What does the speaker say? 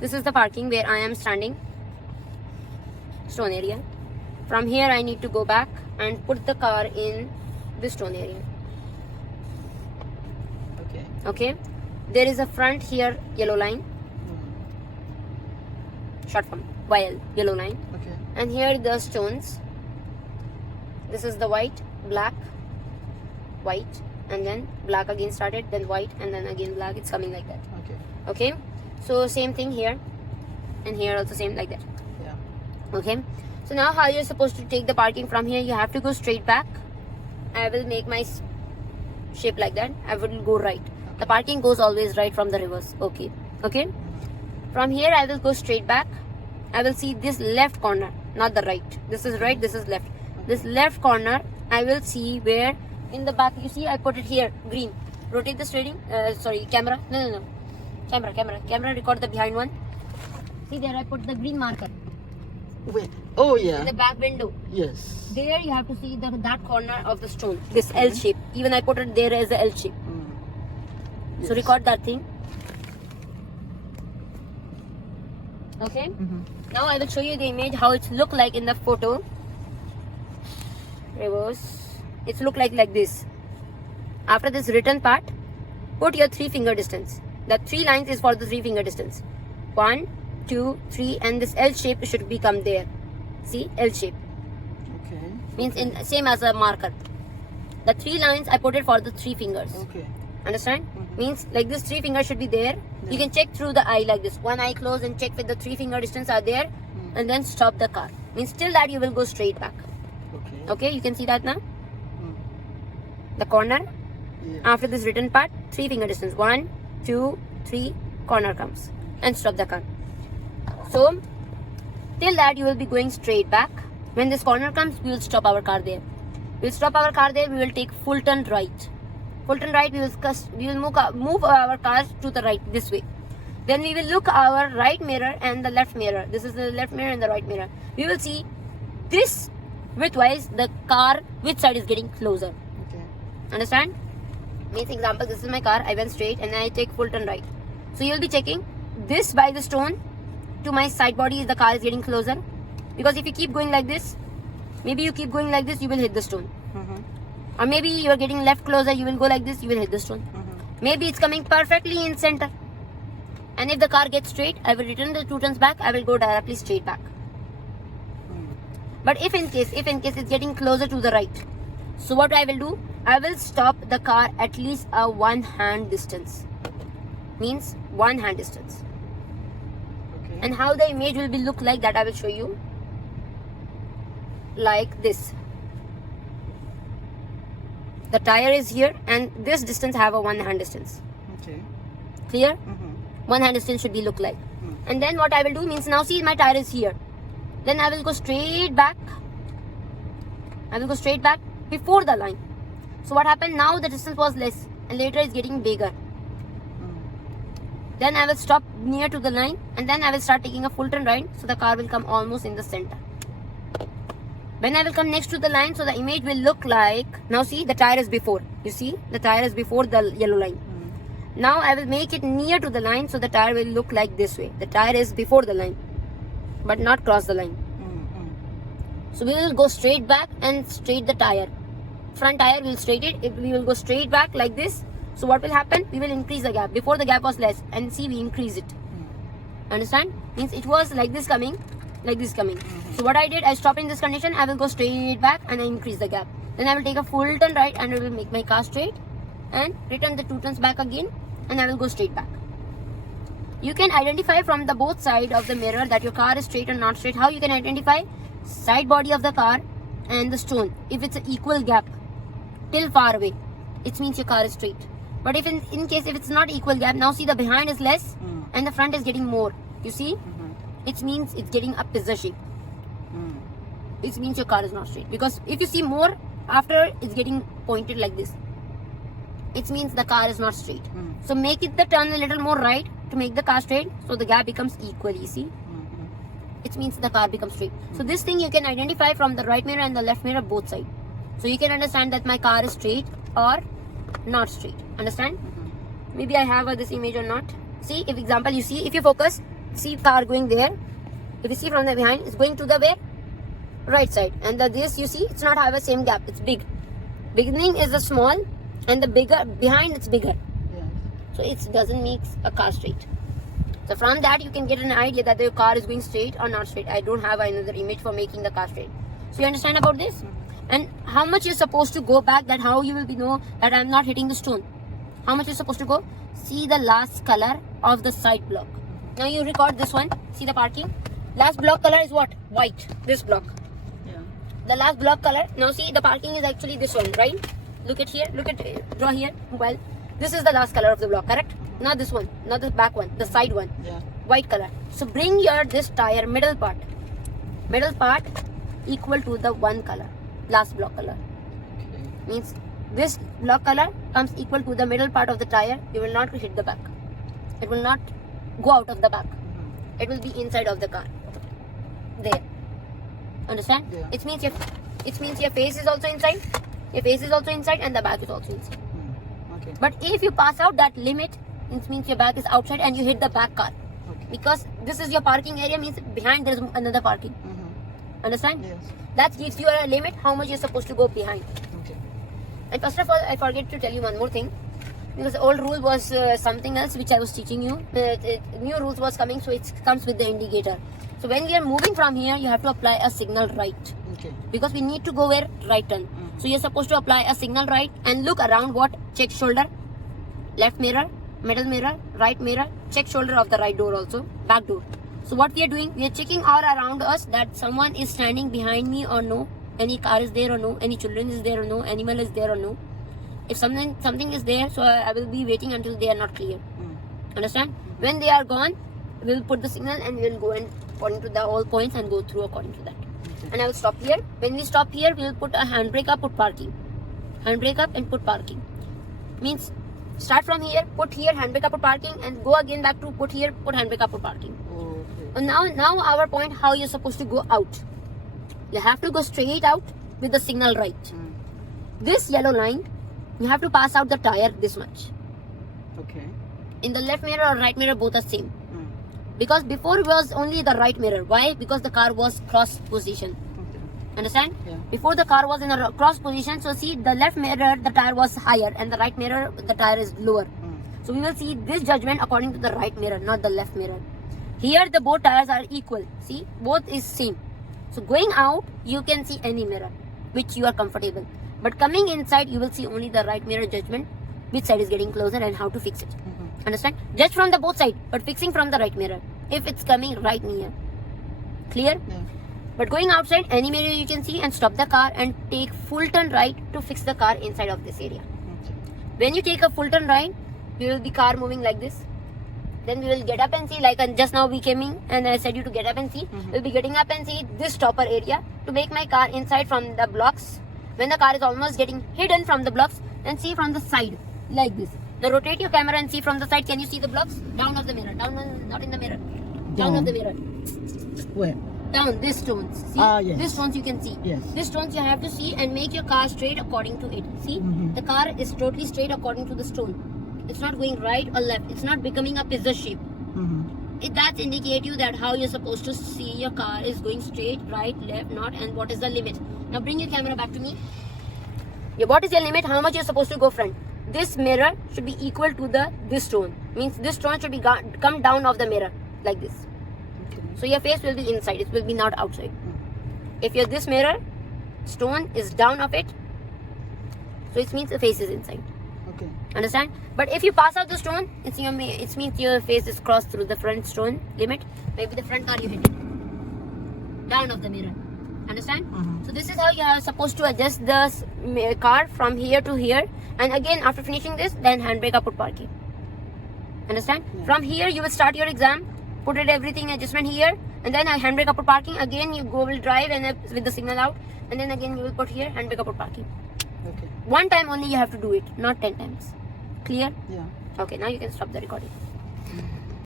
This is the parking where I am standing. Stone area. From here I need to go back and put the car in this stone area. Okay. There is a front here yellow line. Short form YL, yellow line. Okay. And here the stones. This is the white, black, white, and then black again started, then white, and then again black. It's coming like that. Okay. So same thing here, and here also same like that. Yeah. Okay. So now how you're supposed to take the parking from here? You have to go straight back. I will make my shape like that. I will go right. The parking goes always right from the reverse. Okay. From here I will go straight back. I will see this left corner, not the right. This is right, this is left. This left corner I will see where in the back, you see I put it here, green. Rotate the steering, camera. No. Camera, record the behind one. See there I put the green marker. Wait. Oh yeah. In the back window. Yes. There you have to see that corner of the stone, this L shape. Even I put it there as a L shape. Yes. So record that thing. Okay. Now I will show you the image how it look like in the photo. Reverse. It's look like this. After this written part, put your 3 finger distance. The 3 lines is for the 3 finger distance. 1, 2, 3, and this L shape should become there. See, L shape. Okay. Means in same as a marker. The 3 lines I put it for the 3 fingers. Okay. Understand? Means like this 3 fingers should be there. You can check through the eye like this. One eye close and check with the 3 finger distance are there, and then stop the car. Means till that you will go straight back. Okay, you can see that now. The corner. Yeah. After this written part, 3 finger distance. 1, 2, 3, corner comes and stop the car. So till that you will be going straight back. When this corner comes, we will stop our car there. We will stop our car there. We will take full turn right. Full turn right. We will move our cars to the right this way. Then we will look our right mirror and the left mirror. This is the left mirror and the right mirror. We will see this widthwise the car which side is getting closer. Okay. Understand? Means example, this is my car. I went straight and then I take full turn right. So you will be checking this by the stone to my side body is the car is getting closer. Because if you keep going like this, maybe you keep going like this, you will hit the stone. Or maybe you are getting left closer, you will go like this, you will hit the stone. Maybe it's coming perfectly in center. And if the car gets straight, I will return the 2 turns back, I will go directly straight back. But if in case it's getting closer to the right, so what I will do, I will stop the car at least a 1 hand distance. Means 1 hand distance. Okay. And how the image will be look like that I will show you. Like this. The tire is here and this distance have a 1 hand distance. Okay. Clear? 1 hand distance should be look like. And then what I will do means now see my tire is here. Then I will go straight back. I will go straight back before the line. So what happened now, the distance was less and later it's getting bigger. Then I will stop near to the line and then I will start taking a full turn right, so the car will come almost in the center. When I will come next to the line, so the image will look like, now see the tire is before. You see the tire is before the yellow line. Now I will make it near to the line, so the tire will look like this way. The tire is before the line, but not cross the line. So we will go straight back and straight the tire. Front tire we will straight it. We will go straight back like this. So what will happen? We will increase the gap. Before the gap was less, and see we increase it. Understand? Means it was like this coming, like this coming. So what I did, I stopped in this condition. I will go straight back and I increase the gap. Then I will take a full turn right and I will make my car straight and return the 2 turns back again, and I will go straight back. You can identify from the both side of the mirror that your car is straight or not straight. How you can identify? Side body of the car and the stone. If it's an equal gap till far away, it means your car is straight. But if in case if it's not equal gap, now see the behind is less and the front is getting more. You see? It means it's getting a pizza shape. It means your car is not straight. Because if you see more, after it's getting pointed like this, it means the car is not straight. So make it the turn a little more right to make the car straight, so the gap becomes equal. You see? It means the car becomes straight. So this thing you can identify from the right mirror and the left mirror both sides. So you can understand that my car is straight or not straight. Understand? Maybe I have this image or not. See, if example you see, if you focus, see car going there. If you see from the behind, it's going to the where? Right side. And this you see, it's not have a same gap. It's big. Beginning is the small, and the bigger behind it's bigger. Yes. So it doesn't make a car straight. So from that you can get an idea that the car is going straight or not straight. I don't have another image for making the car straight. So you understand about this? And how much you're supposed to go back, that how you will be know that I'm not hitting the stone. How much you're supposed to go? See the last color of the side block. Now you record this one. See the parking. Last block color is what? White. This block. Yeah. The last block color. Now see the parking is actually this one, right? Look at here. Look at draw here. Well, this is the last color of the block, correct? Not this one. Not the back one. The side one. Yeah. White color. So bring your this tire middle part. Middle part equal to the one color. Last block color. Okay. Means this block color comes equal to the middle part of the tire. You will not hit the back. It will not go out of the back. It will be inside of the car. There. Understand? Yeah. It means your face is also inside. Your face is also inside and the back is also inside. Okay. But if you pass out that limit, it means your back is outside and you hit the back car. Okay. Because this is your parking area, means behind there is another parking. Understand? Yes. That gives you a limit how much you're supposed to go behind. Okay. And first of all, I forget to tell you one more thing. Because the old rule was something else which I was teaching you. New rules was coming, so it comes with the indicator. So when we are moving from here, you have to apply a signal right. Okay. Because we need to go where? Right turn. So you're supposed to apply a signal right and look around what? Check shoulder, left mirror, middle mirror, right mirror, check shoulder of the right door also, back door. So what we are doing, we are checking all around us that someone is standing behind me or no, any car is there or no, any children is there or no, animal is there or no. If something is there, so I will be waiting until they are not clear. Understand? When they are gone, we will put the signal and we will go and according to the all points and go through according to that. And I will stop here. When we stop here, we will put a handbrake up, put parking. Handbrake up and put parking. Means start from here, put here, handbrake up, put parking, and go again back to put here, put handbrake up, put parking. Okay. And now our point, how you're supposed to go out. You have to go straight out with the signal right. This yellow line, you have to pass out the tire this much. Okay. In the left mirror or right mirror, both are same. Because before it was only the right mirror. Why? Because the car was cross position. Okay. Understand? Yeah. Before the car was in a cross position, so see the left mirror, the tire was higher, and the right mirror, the tire is lower. So we will see this judgment according to the right mirror, not the left mirror. Here the both tires are equal. See, both is same. So going out, you can see any mirror, which you are comfortable. But coming inside, you will see only the right mirror judgment, which side is getting closer and how to fix it. Understand? Judge from the both side, but fixing from the right mirror. If it's coming right near. Clear? Yeah. But going outside, any mirror you can see and stop the car and take full turn right to fix the car inside of this area. Okay. When you take a full turn right, we will be car moving like this. Then we will get up and see, like just now we came in and I said you to get up and see. We'll be getting up and see this stopper area to make my car inside from the blocks. When the car is almost getting hidden from the blocks, then see from the side like this. Now rotate your camera and see from the side. Can you see the blocks? Down of the mirror. Down, not in the mirror. Down of the mirror. Where? Down, this stones. See? Yes. This stones you can see. Yes. This stones you have to see and make your car straight according to it. See? The car is totally straight according to the stone. It's not going right or left. It's not becoming a pizza shape. That indicates you that how you're supposed to see your car is going straight, right, left, not, and what is the limit. Now bring your camera back to me. What is your limit? How much you're supposed to go front? This mirror should be equal to this stone. Means this stone should be come down of the mirror like this. Okay. So your face will be inside. It will be not outside. If your this mirror stone is down of it, so it means the face is inside. Okay. Understand? But if you pass out the stone, it means your face is crossed through the front stone limit. Maybe the front car you hit it. Down of the mirror. Understand? So this is how you are supposed to adjust the car from here to here. And again, after finishing this, then handbrake up, put parking. Understand? Yeah. From here, you will start your exam. Put it everything adjustment here. And then handbrake up, put parking. Again, you will drive and with the signal out. And then again, you will put here handbrake up, put parking. Okay. One time only you have to do it, not 10 times. Clear? Yeah. Okay, now you can stop the recording.